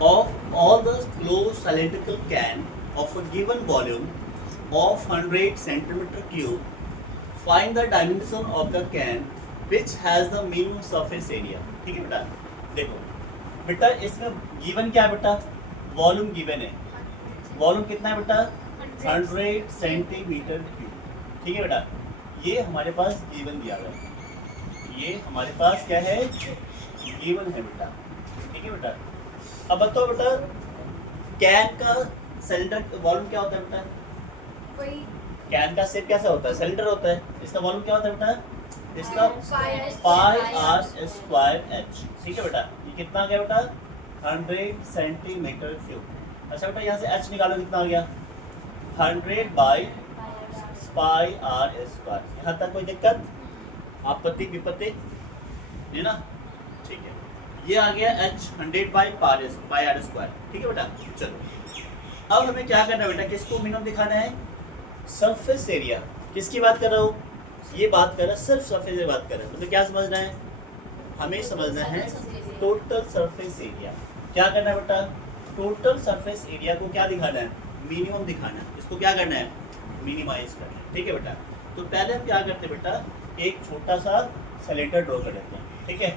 of all the closed cylindrical can of a given volume of 100 centimeter cube, find the dimension of the can which has the minimum surface area. ठीक है बेटा, देखो बेटा इसमें given क्या है बेटा, वॉल्यूम गिवन है, वॉल्यूम कितना है बेटा 100 सेंटीमीटर क्यूब. ठीक है बेटा, ये हमारे पास गिवन दिया हुआ है, ये हमारे पास क्या है गिवन है बेटा. ठीक है बेटा, अब बताओ बेटा कैन का सिलेंडर वॉल्यूम क्या होता है बेटा, कैन का शेप कैसा होता है, सिलेंडर होता है, इसका वॉल्यूम क्या होता है बेटा, इसका पाई आर स्क्वायर एच. ठीक है बेटा, ये कितना आ गया बेटा 100 सेंटीमीटर क्यूब. अच्छा बेटा यहाँ से एच निकालो, कितना आ गया 100 बाई पाई आर स्क्वायर. यहाँ तक कोई दिक्कत, आपत्ति विपत्ति है ना. ठीक है, ये आ गया H 100 by pi r square. ठीक है बेटा, चलो अब हमें क्या करना है बेटा, किसको मिनिमम दिखाना है, सरफेस एरिया. किसकी बात कर रहा हूँ, ये बात कर रहा है सिर्फ सरफेस एरिया बात कर रहा है. मतलब क्या समझना है, हमें समझना है टोटल सरफेस एरिया. क्या करना है बेटा, टोटल सरफेस एरिया को क्या दिखाना है, मिनिमम दिखाना है. इसको क्या करना है, मिनिमाइज करना है. ठीक है बेटा, तो पहले हम क्या करते हैं बेटा, एक छोटा सा सिलेंडर ड्रॉ कर लेते हैं. ठीक है,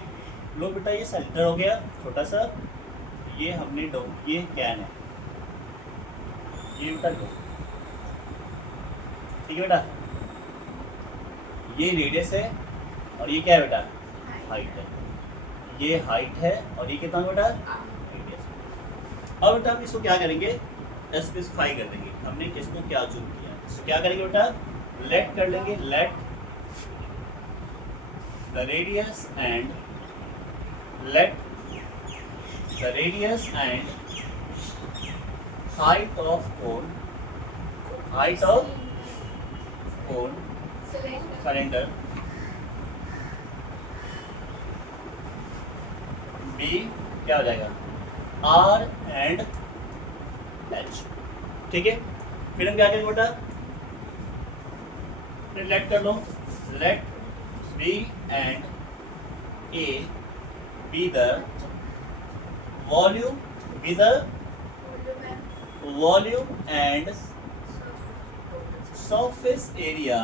लो बेटा ये सिलेंडर हो गया छोटा सा, ये हमने ड्रॉ, ये कैन है, ये बेटा ड्रॉ. ठीक है बेटा, ये रेडियस है और ये क्या है बेटा हाइट है, ये हाइट है और ये कितना बेटा रेडियस. अब बेटा हम इसको क्या करेंगे, स्पेसिफाई कर देंगे हमने किसको क्या चूज किया. तो क्या करेंगे बेटा, लेट कर लेंगे, let the radius and let the radius and height of cone cylinder be क्या हो जाएगा R and H. ठीक है, फिर हम क्या करेंगे बेटा, फिर लेट कर लो, let B and A be the volume and surface area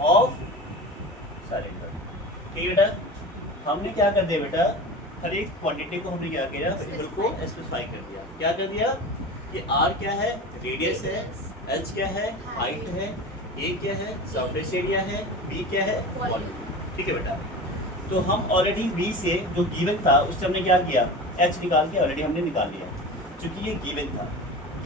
of cylinder. ठीक है बेटा, हमने क्या कर दिया बेटा, हर एक क्वांटिटी को हमने क्या किया, वेरिएबल को स्पेसिफाई कर दिया. क्या कर दिया कि R क्या है, रेडियस है, H क्या है, हाइट है, ए क्या है, सरफेस एरिया है, बी क्या है, वॉल्यूम. ठीक है बेटा, तो हम ऑलरेडी बी से जो गिवन था उससे हमने क्या किया, एच निकाल के ऑलरेडी हमने निकाल लिया. क्योंकि ये गिवन था,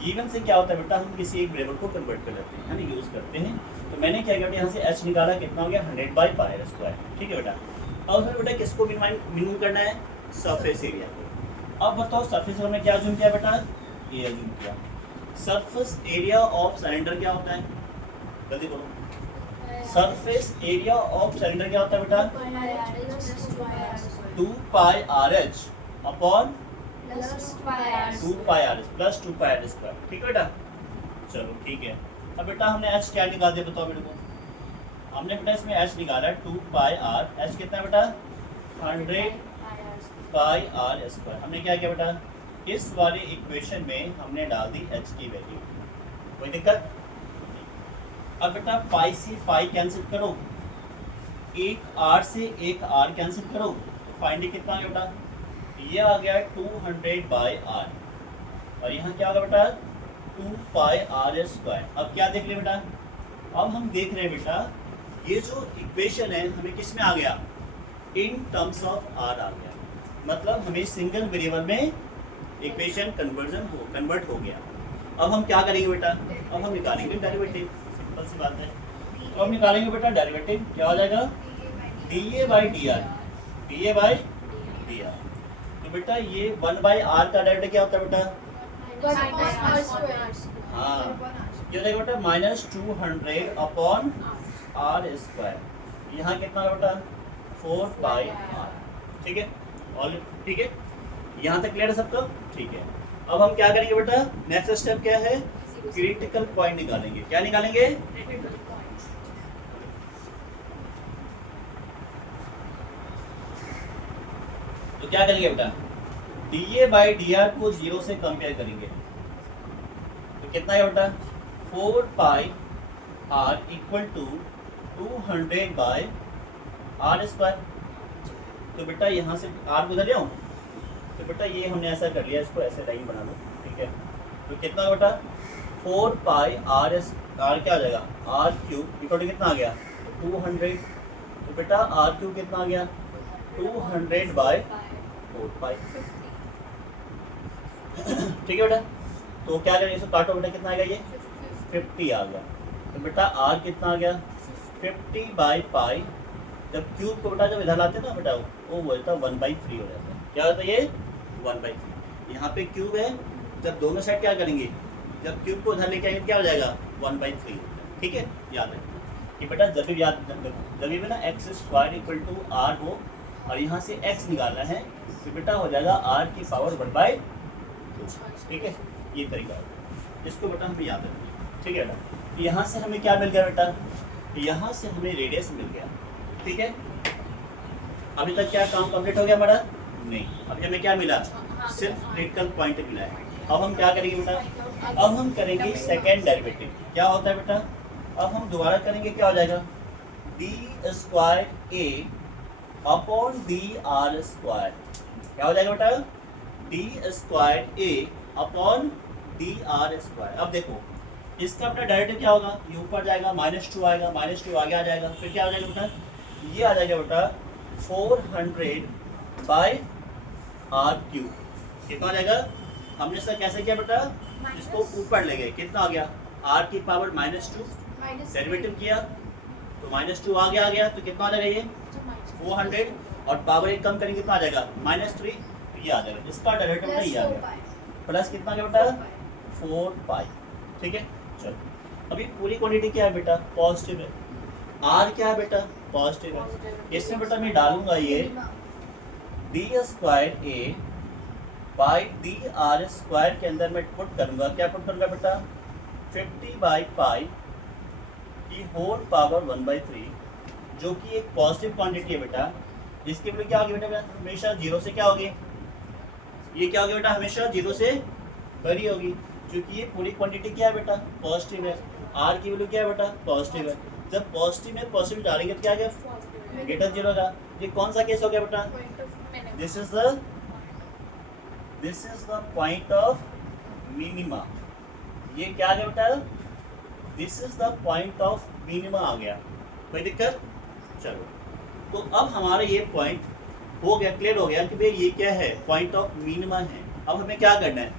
गिवन से क्या होता है बेटा, हम किसी एक वेरिएबल को कन्वर्ट कर लेते हैं, है ना, यूज़ करते हैं. तो मैंने क्या किया, यहाँ से एच निकाला, कितना हो गया 100 बाई पाई आर स्क्वायर. ठीक है बेटा, अब हमें बेटा किसको मिनिमम करना है, सरफेस एरिया को. अब बताओ सरफेस हमने क्या जूम किया बेटा, ये जूम किया. सरफेस एरिया ऑफ सिलेंडर क्या होता है, जल्दी बोलो, सरफेस एरिया ऑफ सिलेंडर क्या होता है बेटा, 2 pi r h upon 2 pi r h plus 2 pi r square. ठीक है बेटा, चलो ठीक है. अब बेटा हमने एच क्या निकाल दिया बताओ मेरे को, हमने बेटा इसमें एच निकाला 2 पाई आर, एच कितना है बेटा 100 पाई आर स्क्वायर. हमने क्या किया बेटा, इस वाले इक्वेशन में हमने डाल दी एच की वैल्यू. कोई दिक्कत. अब बेटा पाई से पाई कैंसिल करो, एक आर से एक आर कैंसिल करो, तो फाइंड कितना आ गया बेटा, ये आ गया 200 बाई आर, और यहाँ क्या होगा बेटा 2 पाई आर स्क्वायर. अब क्या देख ले बेटा, अब हम देख रहे हैं बेटा ये जो इक्वेशन है हमें किस में आ गया, इन टर्म्स ऑफ आर आ गया. मतलब हमें सिंगल वेरिएबल में इक्वेशन कन्वर्ट हो गया. अब हम क्या करेंगे बेटा, अब हम निकालेंगे डेरिवेटिव, सिंपल सी बात है. तो हम निकालेंगे बेटा डेरिवेटिव, क्या हो जाएगा D A by D R, D A by D R. तो बेटा ये 1 बाई आर का डेरिवेटिव क्या होता है बेटा, हाँ ये हो जाएगा बेटा -200 अपॉन आर स्क्वायर. यहाँ कितना है बेटा 4 बाई आर. ठीक है, और ठीक है यहाँ तक क्लियर है सबका. ठीक है, अब हम क्या करेंगे बेटा, नेक्स्ट स्टेप क्या है, क्रिटिकल पॉइंट निकालेंगे. क्या निकालेंगे, तो क्या करेंगे बेटा, D A by D R को 0 से कंपेयर करेंगे तो कितना है बेटा, 4 pi r equal to 200 by r square. तो बेटा यहाँ से आर गुजर जाऊँ तो बेटा ये हमने ऐसा कर लिया, इसको ऐसे लाइन बना लो, ठीक है। तो कितना बेटा, 4 पाई आर क्या हो जाएगा, आर क्यूब इक्वल टू कितना आ गया, 200। तो बेटा आर क्यूब कितना आ गया, 200 बाई 4 पाई, ठीक है बेटा। तो क्या करेंगे, इसको काटो बेटा, कितना आ गया, ये 50 आ गया। तो बेटा आर कितना आ गया, 50 बाई पाई। जब क्यूब को बेटा जब इधर लाते हैं ना बेटा, वो बोलता है 1/3 हो जाता है। क्या होता है ये, 1/3। यहाँ पे क्यूब है, जब दोनों साइड क्या करेंगे, जब क्यूब को उधर लेके आएंगे क्या हो जाएगा, 1/3, ठीक है। याद रखना कि बेटा जब भी ना x square equal to r हो और यहाँ से एक्स निकालना है तो बेटा हो जाएगा आर की पावर 1/2, ठीक है। ये तरीका है, इसको बेटा हमें याद रखना, ठीक है बेटा। यहाँ से हमें क्या मिल गया बेटा, यहाँ से हमें रेडियस मिल गया, ठीक है। अभी तक क्या काम कंप्लीट हो गया हमारा, नहीं। अभी हमें क्या मिला, सिर्फ क्रिटिकल पॉइंट मिला है। अब हम क्या करेंगे बेटा, अब हम करेंगे सेकेंड डेरिवेटिव। क्या होता है बेटा, अब हम दोबारा करेंगे, क्या हो जाएगा, डी स्क्वायर ए अपॉन डी आर स्क्वायर। क्या हो जाएगा बेटा, डी स्क्वायर ए अपॉन डी आर स्क्वायर। अब देखो इसका बेटा डेरिवेटिव क्या होगा, ये ऊपर जाएगा, -2 आएगा, -2 आगे आ जाएगा, फिर क्या हो जाएगा बेटा, ये आ जाएगा बेटा 400 बाई आर क्यूब। कितना आ जाएगा, हमने इसका कैसे किया बेटा, इसको ऊपर ले गए, कितना आ गया, आर की पावर -2, डेरिवेटिव किया तो -2 आगे आ गया, तो कितना आ जाएगा ये 400, और पावर एक कम करेंगे कितना आ जाएगा, -3, ये आ जाएगा। इसका डेरिवेटिव बेटा ये आ गया, प्लस कितना आ गया बेटा, 4 पाई, ठीक है। चलो अभी पूरी क्वांटिटी क्या है बेटा, पॉजिटिव है, आर क्या है बेटा, पॉजिटिव है। इसमें बेटा मैं डालूंगा ये D square A by D R square के अंदर मैं पुट करूंगा, क्या पुट करूंगा बेटा, 50 बाई पाई की होल पावर 1/3, जो कि एक पॉजिटिव क्वांटिटी है बेटा। जिसकी वैल्यू क्या होगी बेटा, हमेशा 0 से क्या होगी, ये क्या होगी बेटा, हमेशा 0 से बड़ी होगी, क्योंकि ये पूरी क्वांटिटी क्या है बेटा, पॉजिटिव है। आर की वैल्यू क्या है बेटा, पॉजिटिव है। जब पॉजिटिव में पॉजिटिव डालेंगे तो क्या आ गया, ग्रेटर 0 का। ये कौन सा केस हो गया बेटा, this is the point of minima. ये क्या आ गया बेटा, this is the point of minima आ गया, कोई दिक्कत। चलो तो अब हमारा ये पॉइंट हो गया, क्लियर हो गया कि भाई ये क्या है, पॉइंट ऑफ मिनिमा है। अब हमें क्या करना है,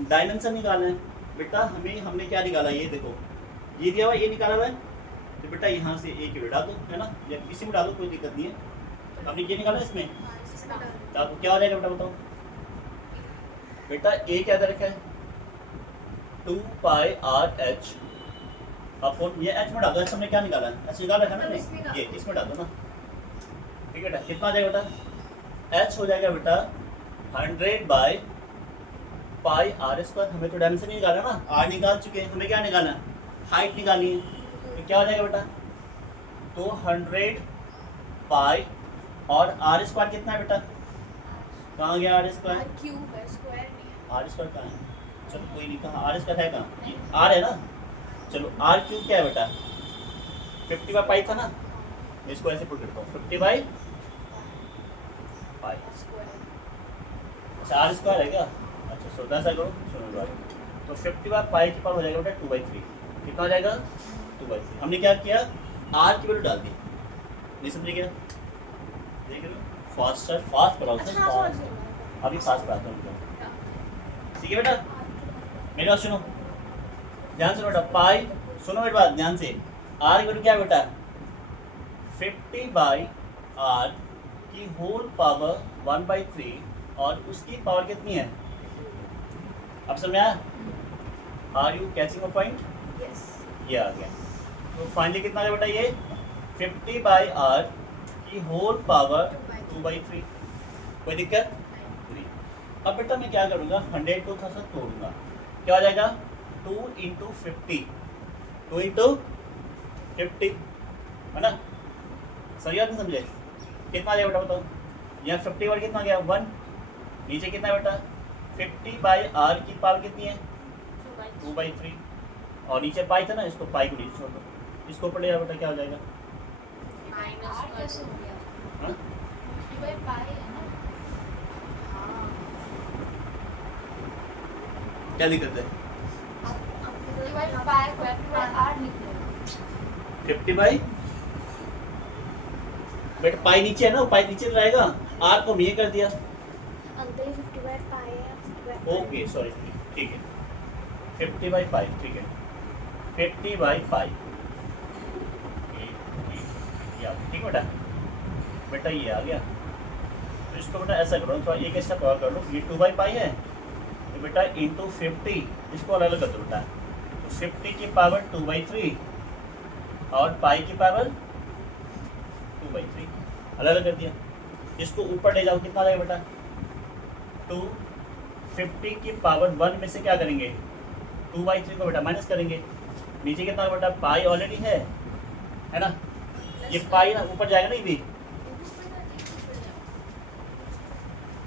डायमेंशन निकालना है बेटा। हमने क्या निकाला, ये देखो ये दिया हुआ, ये निकाला हुआ है, तो बेटा यहाँ से एक की डाल दो, है ना, या किसी में डालो, कोई दिक्कत नहीं है। हमने ये निकाला इसमें, तो आपको क्या हो जाएगा बेटा, बताओ बेटा। ए क्या दे रखा है, 2 पाई आर एच अपॉन, ये एच में डाल दो, एच हमने क्या निकाला है, एच निकाल रखा ना, ये इसमें डाल दो ना, ठीक है बेटा। कितना आ जाएगा बेटा, एच हो जाएगा बेटा 100 बाई पाई आर स्क्वायर। हमें तो डायमेंशन नहीं निकाला ना, आर निकाल चुके हैं, हमें क्या निकालना, हाइट निकालनी है। तो क्या हो जाएगा बेटा, तो 100 पाई और आर स्क्वायर कितना है बेटा, कहाँ गया आर स्क्वायर, आर स्क्वायर कहाँ है, चलो कोई नहीं, कहाँ आर स्क्वायर है, कहाँ आर है ना। चलो आर क्यूब क्या है बेटा, 50 बाई पाई था ना, इसको ऐसे पुट करता हूँ, 50 बाई पाई। अच्छा आर स्क्वायर है क्या, अच्छा सो ऐसा करो, सुनो बात, तो 50 बाई पाई के पावर हो जाएगा बेटा 2/3। कितना हो जाएगा, 2/3। हमने क्या किया, आर की वैल्यू डाल दी, नहीं समझे क्या, देख लो फास्ट पढ़ाओ सर, अभी फास्ट पढ़ाता हूँ, ठीक है बेटा। मेरी बात सुनो, ध्यान से बेटा, पाई सुनो मेरी बात ध्यान से। आर की वैल्यू क्या है बेटा, 50 बाई आर की होल पावर 1/3, और उसकी पावर कितनी है, अब समझ में आया, are you catching a point, ये आ गया। तो फाइनली कितना आ गया बेटा, ये 50 बाई आर की होल पावर 2/3, कोई दिक्कत नहीं। अब बेटा मैं क्या करूँगा, 100 को थोड़ा सा तोड़ूंगा, क्या हो जाएगा, 2 × 50, 2 × 50 है ना, सही बात नहीं समझे, कितना आ जाएगा बेटा बताओ, यहाँ 50 और कितना गया 1, नीचे कितना है बेटा 50/r की पावर कितनी है 2/3, और नीचे पाई था ना, इसको पाई को नीचे छोड़ दो, इसको ऊपर ले जाओ बेटा, क्या हो जाएगा R कैसे हो गया? हाँ? 50/π है ना? हाँ। क्या दिक्कत है अब 50/π को 50/r निकलेगा। 50 बेटा पाई नीचे है ना, पाई नीचे रहेगा, r को हम ये कर दिया, अंकल ये 50/π है। ओके सॉरी ठीक है 50/π, ठीक है 50/π, ठीक बेटा, बेटा ये आ गया। तो इसको बेटा ऐसा करो, थोड़ा एक स्टेप और कर लो, ये 2/π है, तो बेटा इंटू 50, इसको अलग अलग कर दो बेटा, तो 50 की पावर 2/3 और पाई की पावर 2/3, अलग अलग कर दिया। इसको ऊपर ले जाओ, कितना आ जाएगा बेटा 250 की पावर 1 में से क्या करेंगे 2/3 को बेटा माइनस करेंगे, नीचे कितना बेटा पाई ऑलरेडी है ना, ये पाई ना ऊपर जाएगा ना, ये भी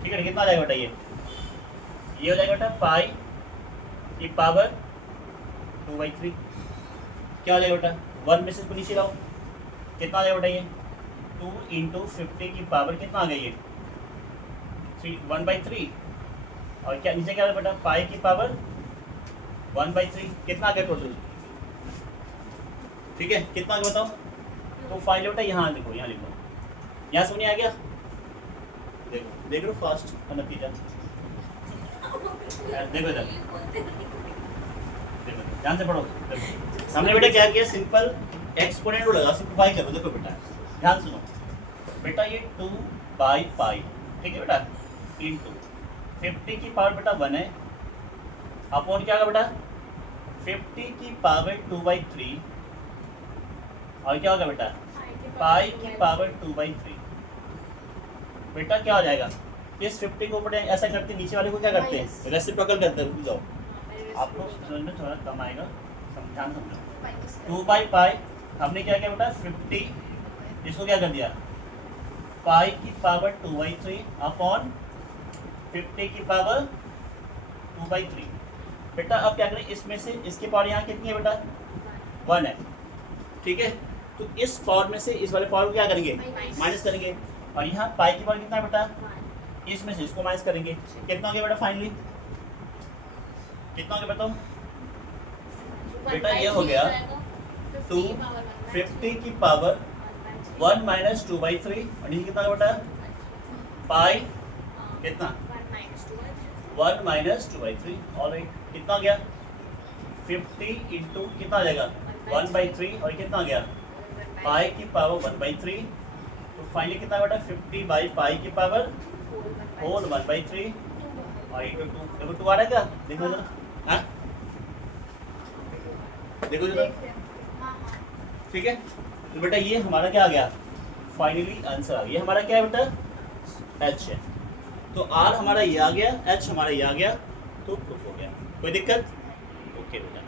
ठीक है, कितना आ जाएगा बेटा ये हो जाएगा बेटा पाई की पावर 2/3, क्या हो जाएगा बेटा 1 में से इसको नीचे लाओ, कितना आ जाएगा बेटा ये 2 इंटू 50 की पावर कितना आ गई ये 1/3, और क्या नीचे क्या बेटा पाई की पावर 1/3, कितना आ गया टोटल, ठीक है कितना आ गया बताओ, तो फाइल बेटा यहाँ लिखो, यहाँ लिखो, यहाँ सुनिए आ गया, देखो देख लो फास्ट का नतीजा, देखो इधर, देखो ध्यान से पढ़ो, देखो हमने बेटा क्या किया, सिंपल एक्सपोनेंट को लगा, सिंपलीफाई करो, देखो बेटा ध्यान सुनो बेटा, ये 2/π ठीक है बेटा, इंटू 50 की पावर बेटा 1 है, अपॉन क्या होगा बेटा 50 की पावर 2/3, और क्या होगा बेटा पाई की पावर 2/3, बेटा क्या हो जाएगा, इस 50 को ऊपर ऐसा करते हैं, नीचे वाले को क्या करते हैं रेसिप्रोकल करते हैं, रुक जाओ आपको समझ में थोड़ा कम आएगा, ध्यान समझो, 2/π हमने क्या किया बेटा 50, इसको क्या कर दिया पाई की पावर 2/3 अपॉन 50 की पावर 2/3, बेटा अब क्या करें, इसमें से इसकी पावर यहाँ कितनी है बेटा 1 है, ठीक है, तो इस पावर में से इस वाले पावर को क्या करेंगे माइनस करेंगे, और यहाँ पाई की पावर कितना है बेटा, इसमें से इसको माइनस करेंगे, कितना हो गया बेटा फाइनली, कितना हो गया बताओ बेटा, ये हो गया 250 की पावर 1 माइनस 2/3, और नीचे कितना बेटा पाई कितना 1 माइनस 2/3, और कितना हो गया 50 इंटू कितना आ जाएगा 1/3, और कितना आ गया पाई की पावर 1/3, तो फाइनली कितना बेटा 50/π की पावर होल 1/3, और इंटू 2, देखो 2 आ रहा है क्या, देखो जरा, हाँ देखो जरा, ठीक है, तो बेटा ये हमारा क्या आ गया फाइनली आंसर आ गया, हमारा क्या है बेटा एच है, तो आर हमारा ये आ गया, एच हमारा ये आ गया, तो प्रूफ हो गया, कोई दिक्कत, ओके बेटा।